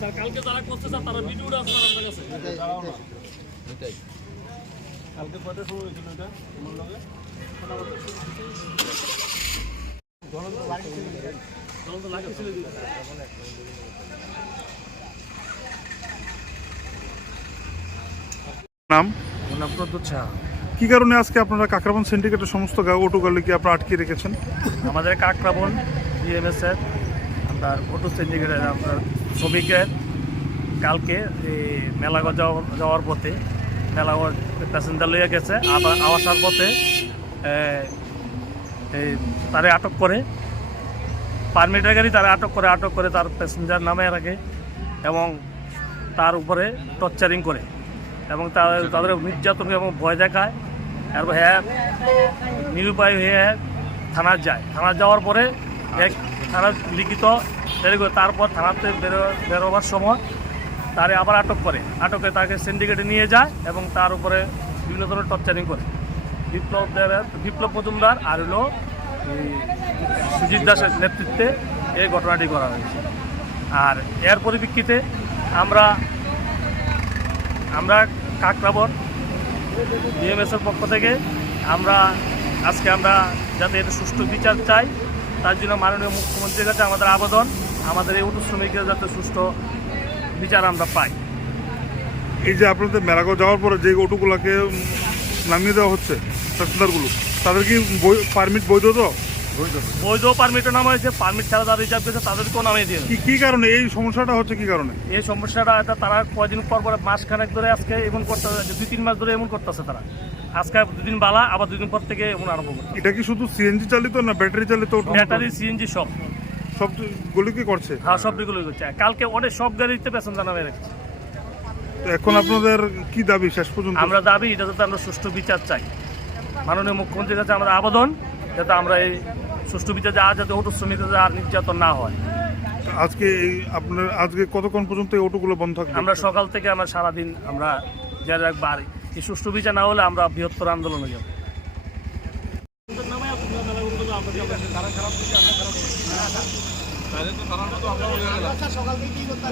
Sir কালকে যারা করছে স্যার তারা ভিডিওটা আছে আপনার কাছে এটাই কালকে কয়টা শুরু হয়েছিল এটা তোমার লগে নাম প্রদ্যুৎ শাহ। কি কারণে আজকে আপনারা কাকরাবন সিন্ডিকেটের সমস্ত অটো গাড়িকে আপনারা আটকে রেখেছেন? আমাদের কাকরাবন ডিএমএস এর আপনার অটো সিন্ডিকেটের আপনার শ্রমিকের কালকে এই মেলাগঞ্জ যাওয়ার পথে মেলাগঞ্জ প্যাসেঞ্জার লইয়া গেছে, আবার আসার পথে এই তারে আটক করে পারমিটের গাড়ি তারা আটক করে তার প্যাসেঞ্জার নামে রাখে এবং তার উপরে টর্চারিং করে এবং তাদের নির্যাতন এবং ভয় দেখায়। এরপর হ্যাঁ নিরুপায় হয়ে থানায় যায়। থানা যাওয়ার পরে এক থানা লিখিত তারপর থানাতে বেরোবার সময় তারে আবার আটকে তাকে সিন্ডিকেটে নিয়ে যায় এবং তার উপরে বিভিন্ন ধরনের টর্চারিং করে। বিপ্লব মজুমদার আর হলো সুজিত দাসের নেতৃত্বে এই ঘটনাটি করা হয়েছে। আর এর পরিপ্রেক্ষিতে আমরা কাকরাবন ডিএমএসের পক্ষ থেকে আজকে আমরা যাতে এটা সুষ্ঠু বিচার চাই, তার জন্য মাননীয় মুখ্যমন্ত্রীর কাছে আমাদের আবেদন, আমাদের এই অটো শ্রমিকরা যাতে সুষ্ঠু বিচার আমরা পাই। এই যে আপনাদের মেলাগঞ্জ যাওয়ার পরে যে অটোগুলোকে নামিয়ে দেওয়া হচ্ছে প্যাসেঞ্জারগুলো, তাদের কি পারমিট বৈধ? তো বৈধ পারমিটও নামা হয়েছে, পারমিট ছাড়া যারা রিজার্ভ করেছে তাদেরকেও নামিয়ে দিয়ে কি কারণে এই সমস্যাটা হচ্ছে? কি কারণে এই সমস্যাটা? তারা কয়দিন পর মাসখানেক ধরে আজকে এমন করতেছে, 2-3 মাস ধরে এমন করতেছে তারা। আজকে 2 দিন বালা, আবার 2 দিন পর থেকে এমন আরম্ভ করছে। এটা কি শুধু সিএনজি চালিত না ব্যাটারি চালিত? ব্যাটারি সিএনজি সবগুলো কি করছে? হ্যাঁ, সবগুলো করছে। কালকে অনেক সব গাড়িতে প্যাসেঞ্জার নামে রেখেছে। এখন আপনাদের কি দাবি শেষ পর্যন্ত? আমরা দাবি এটা যাতে আমরা সুষ্ঠু বিচার চাই। মাননীয় মুখ্যমন্ত্রীর কাছে আমাদের আবেদন যাতে আমরা এই সুষ্ঠু বিচার যাতে অটো শ্রমিকদের আর নির্যাতন না হয়। আজকে কতক্ষণ পর্যন্ত এই অটোগুলো বন্ধ থাকবে? আমরা সকাল থেকে আমরা সারাদিন আমরা যারা একবার এই সুষ্ঠু বিচার না হলে আমরা বৃহত্তর আন্দোলনে যাব। সকাল থেকে কি করতে